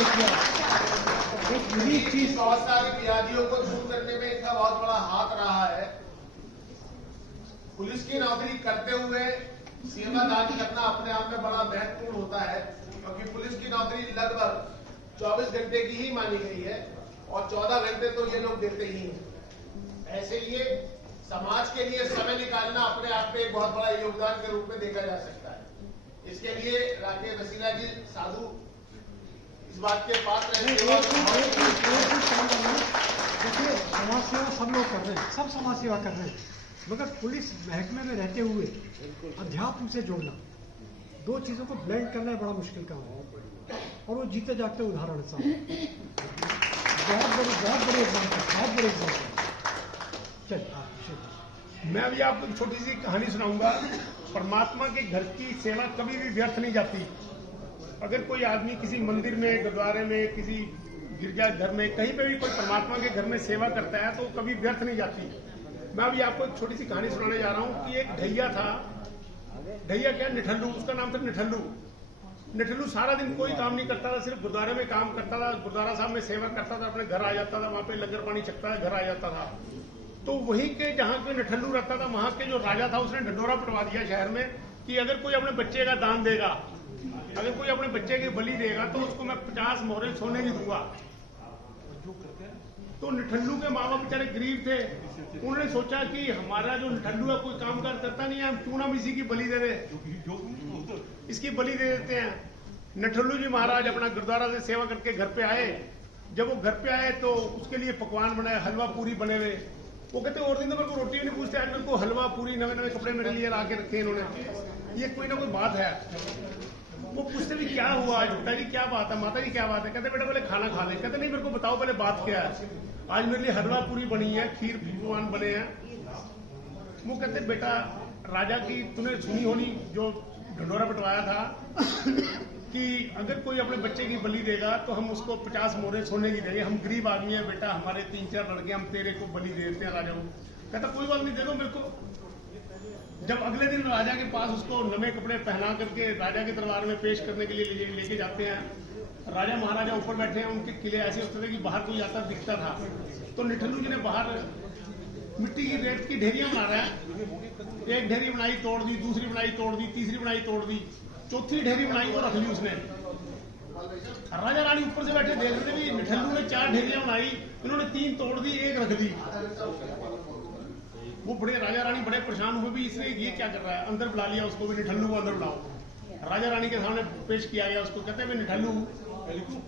एक यूनिक चीज बहुत सारी व्याधियों को दूर करने में इनका बहुत बड़ा हाथ रहा है। पुलिस की नौकरी करते हुए सेवादान करना अपने आप में बड़ा महत्वपूर्ण होता है, क्योंकि पुलिस की नौकरी लगभग 24 घंटे की ही मानी गई है और 14 घंटे तो ये लोग देते ही हैं। ऐसे लिए समाज के लिए समय निकालना अपने आप में एक बहुत बड़ा योगदान के रूप में देखा जा सकता है। इसके लिए राकेश रसीला जी साधु इस बात के पात्र हैं। देखिए, समाज सेवा सब लोग कर रहे हैं, सब समाज सेवा कर रहे हैं, मगर पुलिस महकमे में रहते हुए अध्यात्म से जोड़ना, दो चीजों को ब्लेंड करना बड़ा मुश्किल काम है। और वो जीते जागते उदाहरण साहब, बहुत बड़े एग्जाम्पल। मैं अभी आपको एक छोटी सी कहानी सुनाऊंगा। परमात्मा के घर की सेवा कभी भी व्यर्थ नहीं जाती। अगर कोई आदमी किसी मंदिर में, गुरुद्वारे में, किसी गिरजा घर में, कहीं पे भी कोई परमात्मा के घर में सेवा करता है तो कभी व्यर्थ नहीं जाती। मैं अभी आपको एक छोटी सी कहानी सुनाने जा रहा हूँ कि एक ढैया था। ढैया क्या, निठल्लू, उसका नाम था निठल्लू। निठल्लू सारा दिन कोई काम नहीं करता था, सिर्फ गुरुद्वारे में काम करता था, गुरुद्वारा साहब में सेवा करता था, अपने घर आ जाता था, वहां पे लंगर पानी छकता था, घर आ जाता था। तो वहीं के जहाँ पे निठल्लू रहता था, वहां के जो राजा था उसने ढंढोरा पिटवा दिया शहर में कि अगर कोई अपने बच्चे का दान देगा, अगर कोई अपने बच्चे की बलि देगा तो उसको मैं 50 मोहरे सोने की दूंगा। तो निठल्लू के माँ बाप बेचारे गरीब थे, उन्होंने सोचा कि हमारा जो निठल्लू है कोई काम काज करता नहीं है, हम क्यों ना इसी की बलि दे दे, इसकी बलि दे देते हैं। निठल्लू जी महाराज अपना गुरुद्वारा से सेवा करके घर पे आए। जब वो घर पे आए तो उसके लिए पकवान बनाए, हलवा पूरी बने हुए। वो कहते और दिन तो मेरे को रोटी भी नहीं पूछते, आज मेरे को हलवा पूरी, नवे नवे कपड़े मेरे लिए ला के रखे इन्होंने, ये कोई ना कोई बात है। वो पूछते भी क्या हुआ आज, पिताजी क्या बात है, माता जी क्या बात है। कहते बेटा पहले खाना खा ले। कहते नहीं, मेरे को बताओ पहले बात क्या है। आज मेरे लिए हलवा पूरी बनी है, खीर पकवान बने हैं। वो कहते बेटा राजा की तूने सुनी होनी जो ढंढोरा पिटवाया था कि अगर कोई अपने बच्चे की बलि देगा तो हम उसको 50 मोहरे सोने की देंगे, हम गरीब आदमी है बेटा, हमारे 3-4 लड़के, हम तेरे को बलि दे देते हैं राजा को। कहता कोई बात नहीं, दे दो मेरे को। जब अगले दिन राजा के पास उसको नवे कपड़े पहना करके राजा के दरबार में पेश करने के लिए लेके जाते हैं, राजा महाराजा ऊपर बैठे हैं, उनके किले ऐसे होते थे कि बाहर कोई आता दिखता था। तो निठल्लू जी ने बाहर मिट्टी की रेत की ढेरियां बना रहा है, एक ढेरी बनाई तोड़ दी, दूसरी बनाई तोड़ दी, तीसरी बनाई तोड़ दी, चौथी ढेरी बनाई वो रख ली उसने। राजा रानी ऊपर से बैठे देख रहे थे भी निठल्लू ने 4 ढेरियां बनाई, इन्होंने 3 तोड़ दी, 1 रख दी। वो बड़े राजा रानी बड़े परेशान हुए भी इसने ये क्या कर रहा है। अंदर बुला लिया उसको भी, निठल्लू को अंदर बुलाओ। राजा रानी के सामने पेश किया गया उसको। कहते हैं निठल्लू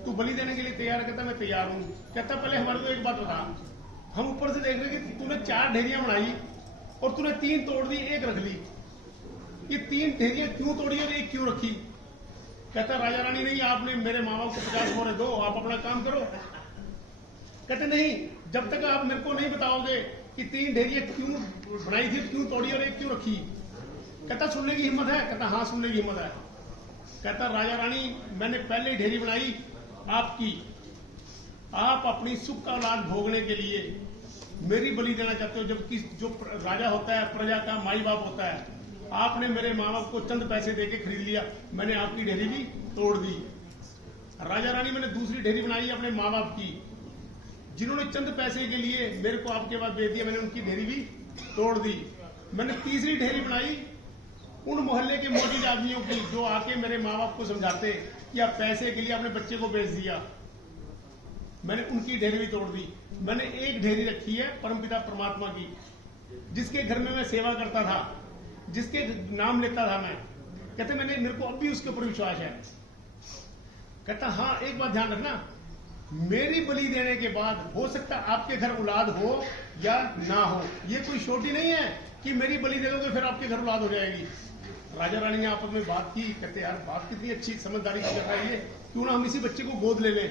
तू बलि देने के लिए तैयार है। कहता मैं तैयार हूँ। कहता पहले हमारे को एक बात बता, हम ऊपर से देख रहे कि तूने 4 ढेरियां बनाई और तूने 3 तोड़ दी, 1 रख ली, ये 3 ढेरियां क्यों तोड़ी और 1 क्यों रखी। कहता राजा रानी नहीं, आपने मेरे माँ बाप को 50 मोहरे दो, आप अपना काम करो। कहते नहीं, जब तक आप मेरे को नहीं बताओगे कि 3 ढेरियां क्यों बनाई थी, क्यों तोड़ी और 1 क्यों रखी। कहता सुनने की हिम्मत है। कहता हाँ सुनने की हिम्मत है। कहता राजा रानी मैंने पहले ढेरी बनाई आपकी, आप अपनी सुख का औलाद भोगने के लिए मेरी बलि देना चाहते हो, जबकि जो राजा होता है प्रजा का माई बाप होता है, आपने मेरे माँ बाप को चंद पैसे देके खरीद लिया, मैंने आपकी ढेरी भी तोड़ दी। राजा रानी मैंने दूसरी ढेरी बनाई अपने माँ बाप की, जिन्होंने चंद पैसे के लिए मेरे को आपके पास भेज दिया, मैंने उनकी ढेरी भी तोड़ दी। मैंने तीसरी ढेरी बनाई उन मोहल्ले के मौजूद आदमियों की जो आके मेरे माँ बाप को समझाते कि आप पैसे के लिए अपने बच्चे को बेच दिया, मैंने उनकी ढेरी भी तोड़ दी। मैंने एक ढेरी रखी है परमपिता परमात्मा की, जिसके घर में मैं सेवा करता था, जिसके नाम लेता था मैं। कहते मैंने मेरे को अब भी उसके ऊपर विश्वास है। कहता हाँ एक बात ध्यान रखना, मेरी बलि देने के बाद हो सकता आपके घर औलाद हो या ना हो, ये कोई छोटी नहीं है कि मेरी बलि दे दोगे फिर आपके घर औलाद हो जाएगी। राजा रानी ने आपस में बात की। कहते यार बात कितनी अच्छी समझदारी की कर रहा है ये, क्यों ना हम इसी बच्चे को गोद ले लें,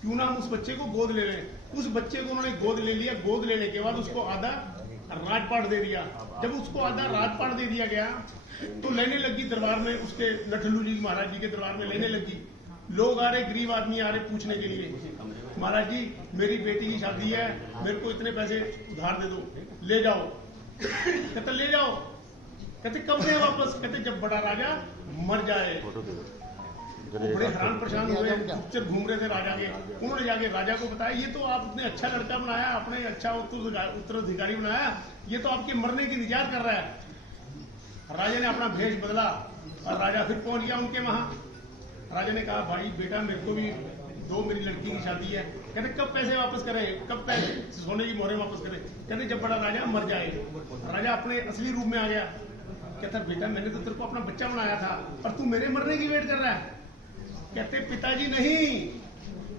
क्यों ना हम उस बच्चे को गोद ले लें। उस बच्चे को उन्होंने गोद ले लिया। गोद लेने के बाद उसको आधा राजपाट दे दिया। जब उसको आधा राजपाट दे दिया गया तो लेने लगी दरबार में, उसके निठल्लू जी महाराज जी के दरबार में लेने लगी। लोग आ रहे, गरीब आदमी आ रहे पूछने के लिए, महाराज जी मेरी बेटी की शादी है, मेरे को इतने पैसे उधार दे दो, ले जाओ। कहते ले जाओ। कहते कब दे वापस। कहते जब बड़ा राजा मर जाए। बड़े हैरान परेशान हुए, पिक्चर घूम रहे थे राजा के। उन्होंने जाके राजा को बताया, ये तो आपने अच्छा लड़का बनाया, आपने अच्छा उत्तराधिकारी बनाया, ये तो आपके मरने की इंतजार कर रहा है। राजा ने अपना भेष बदला और राजा फिर पहुंच गया उनके वहां। राजा ने कहा, भाई बेटा मेरे को भी मेरी लड़की की शादी है। कहते कब पैसे वापस करें, कब पैसे सोने की मोहरें वापस करें? कहते जब बड़ा राजा मर जाए। राजा अपने असली रूप में आ गया। कहता बेटा मैंने तो तेरे को अपना बच्चा बनाया था और तू मेरे मरने की वेट कर रहा है। कहते पिताजी नहीं,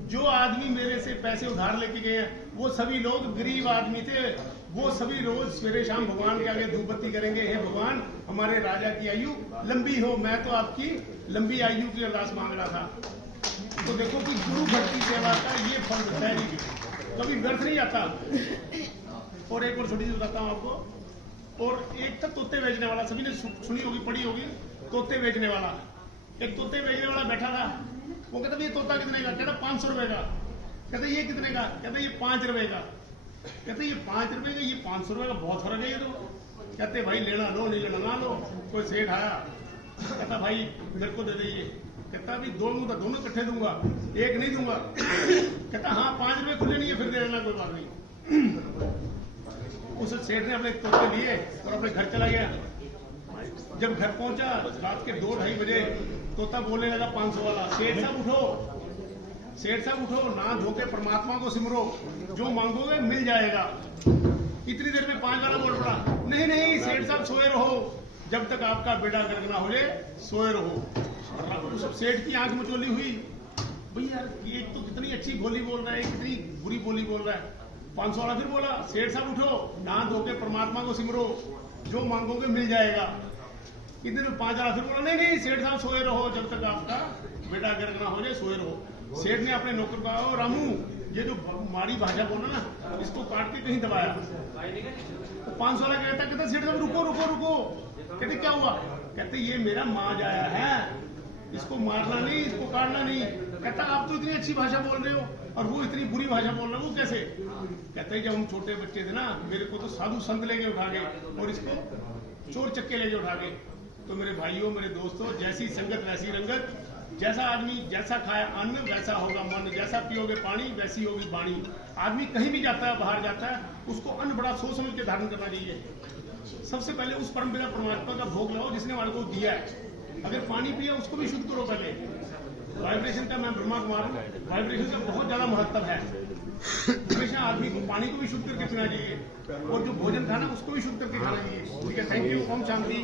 जो आदमी मेरे से पैसे उधार लेके गए हैं वो सभी लोग गरीब आदमी थे। वो सभी रोज सवेरे शाम भगवान के आगे धूप बत्ती करेंगे, हे भगवान हमारे राजा की आयु लंबी हो। मैं तो आपकी लंबी आयु की अरदास मांग रहा था। तो देखो कि गुरु भक्ति सेवा का ये फल होता है, कभी व्यर्थ नहीं आता। और एक और छोटी सी बताता हूँ आपको। और एक था तोते बेचने वाला, सभी ने सुनी होगी, पढ़ी होगी, तोते बेचने वाला। एक तोते बेचने वाला बैठा था। वो कहता ये तोता कितने का? कहता 500 रुपए का। कहता ये कितने का? कहता ये 5 रुपए का। कहते ये 5 रुपए का, ये 500 रुपए का, बहुत फर्क है ये तो। कहते भाई लेना लो, नहीं लेना ना लो। कोई सेठ आया, कहता भाई मेरे को दे दीजिए। कहता अभी दोनों इकट्ठे दूंगा, एक नहीं दूंगा। कहता हाँ 5 रुपए खुले नहीं है, फिर दे देना, कोई बात नहीं। उस सेठ ने अपने तोते लिए और अपने घर चला गया। जब घर पहुंचा रात के 2-2:30 बजे, तोता बोलने लगा 500 वाला, सेठ साहब उठो, सेठ साहब उठो, ना धो के परमात्मा को सिमरो, जो मांगोगे मिल जाएगा। इतनी देर में 5 वाला बोल पड़ा, नहीं नहीं सेठ साहब सोए रहो, जब तक आपका बेड़ा गर्क ना हो जाए सोए रहो। सेठ की आंख मचोली हुई, भाई यार ये तो कितनी अच्छी बोली बोल रहा है, कितनी बुरी बोली बोल रहा है। 500 वाला फिर बोला, सेठ साहब उठो, ना धो के परमात्मा को सिमरो, जो मांगोगे मिल जाएगा। इतने में 5 वाला फिर बोला, नहीं नहीं सेठ साहब सोए रहो, जब तक आपका बेटा गर्क ना हो जाए सोए रहो। सेठ ने अपने नौकर को कहा, रामू ये जो माड़ी भाषा बोला ना, इसको काट के कहीं दबाया। तो 500 वाला कहता सेठ साहब रुको रुको रुको। कहते क्या हुआ? कहते ये मेरा माज आया है, इसको मारना नहीं, इसको काटना नहीं। कहता आप तो इतनी अच्छी भाषा बोल रहे हो और वो इतनी बुरी भाषा बोल रहे हो, वो कैसे? कहते जब हम छोटे बच्चे थे ना, मेरे को तो साधु संत लेके उठा गए और इसको चोर चक्के लेके उठा गए। तो मेरे भाइयों, मेरे दोस्तों, जैसी संगत वैसी रंगत। जैसा आदमी जैसा खाया अन्न वैसा होगा मन, जैसा पियोगे पानी वैसी होगी वाणी। आदमी कहीं भी जाता है, बाहर जाता है, उसको अन्न बड़ा सोच समझ के धारण करना चाहिए। सबसे पहले उस परम पिता परमात्मा का भोग लगाओ जिसने हमारे को दिया है। अगर पानी पिया उसको भी शुद्ध करो पहले। वाइब्रेशन का, मैं ब्रह्मा कुमार हूँ, वाइब्रेशन का बहुत ज्यादा महत्व है। हमेशा आदमी को पानी को भी शुद्ध करके पीना चाहिए और जो भोजन खाना उसको भी शुद्ध करके खाना चाहिए। ठीक है, थैंक यू। ओम शांति।